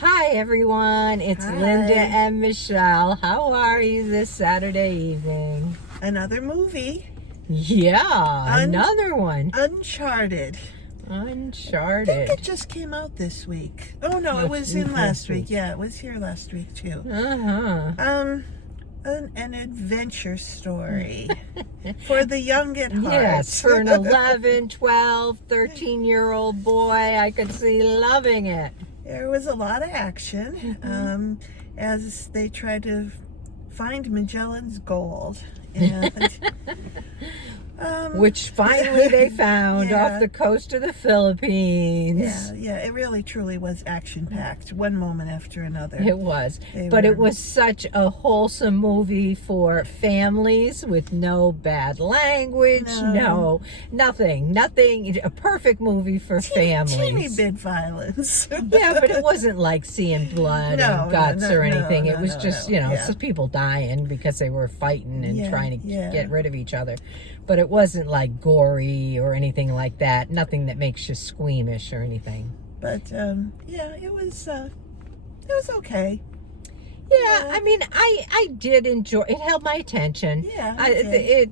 Hi everyone, it's Hi. Linda and Michelle. How are you this Saturday evening? Another movie, Yeah, another one. Uncharted. I think Uncharted. it just came out this week. Oh no, it was in last week. Yeah, it was here last week too. An adventure story for the young at heart. Yes, for an 11, 12, 13-year-old boy, I could see loving it. There was a lot of action as they tried to find Magellan's gold. And which finally they found off the coast of the Philippines. Yeah, it really truly was action-packed, one moment after another. It was. But it was such a wholesome movie for families with no bad language, nothing. A perfect movie for families. Teeny bit violence. Yeah, but it wasn't like seeing blood and guts or anything. It was just, some people dying because they were fighting and trying to get rid of each other. But it wasn't like gory or anything like that. Nothing that makes you squeamish or anything. But it was okay. Yeah, I mean, I did enjoy it. Held my attention. Yeah,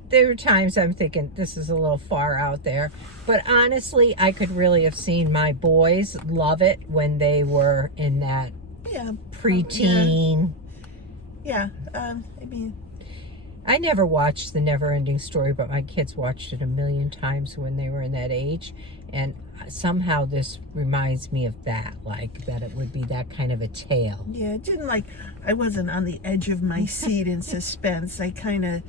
there were times I'm thinking this is a little far out there, but honestly, I could really have seen my boys love it when they were in that preteen. Yeah, I mean, I never watched The Never-Ending Story, but my kids watched it a million times when they were in that age, and somehow this reminds me of that, like that it would be that kind of a tale. Yeah, it didn't I wasn't on the edge of my seat in suspense. I kind of,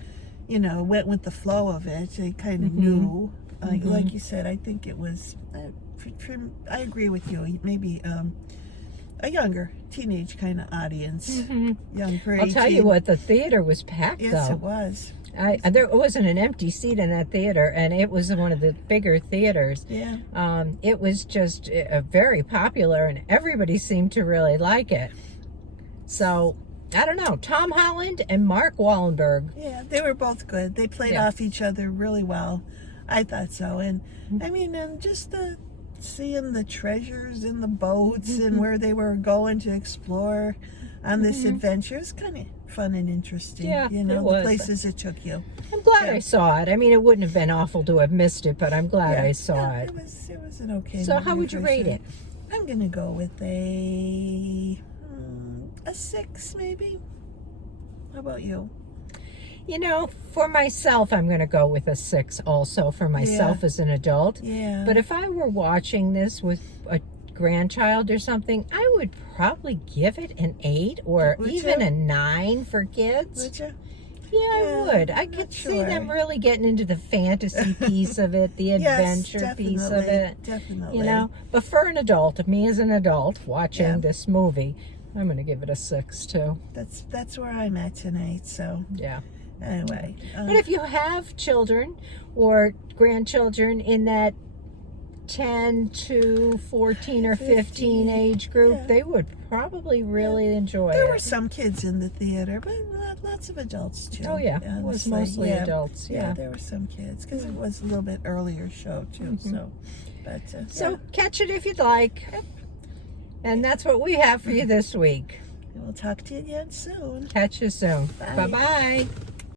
went with the flow of it. I kind of knew, like you said, I think it was, I agree with you, maybe a younger teenage kind of audience. Young, I'll tell you what, the theater was packed though. Yes, it was. There wasn't an empty seat in that theater, and it was one of the bigger theaters. Yeah. It was just very popular, and everybody seemed to really like it. So, I don't know. Tom Holland and Mark Wahlberg. Yeah, they were both good. They played off each other really well. I thought so. And, I mean, and just seeing the treasures in the boats and where they were going to explore on this adventure is kind of fun and interesting. Yeah, the places it took you. I'm glad I saw it. I mean, it wouldn't have been awful to have missed it, but I'm glad I saw it. It was an okay So movie, how would you rate it? I'm going to go with a 6 maybe. How about you? For myself, I'm going to go with a 6 also for myself as an adult. Yeah. But if I were watching this with a grandchild or something, I would probably give it an 8 or even a 9 for kids. Would you? Yeah, I would. I could see them really getting into the fantasy piece of it, the adventure piece of it. Definitely. But for an adult, me as an adult watching this movie, I'm going to give it a 6 too. That's where I'm at tonight. So yeah. Anyway, but if you have children or grandchildren in that 10 to 14 or 15 age group, they would probably really enjoy it. There were some kids in the theater, but lots of adults too. Oh yeah, it was mostly adults. Yeah, there were some kids because it was a little bit earlier show too. So catch it if you'd like. And that's what we have for you this week. We'll talk to you again soon. Catch you soon. Bye. Bye-bye.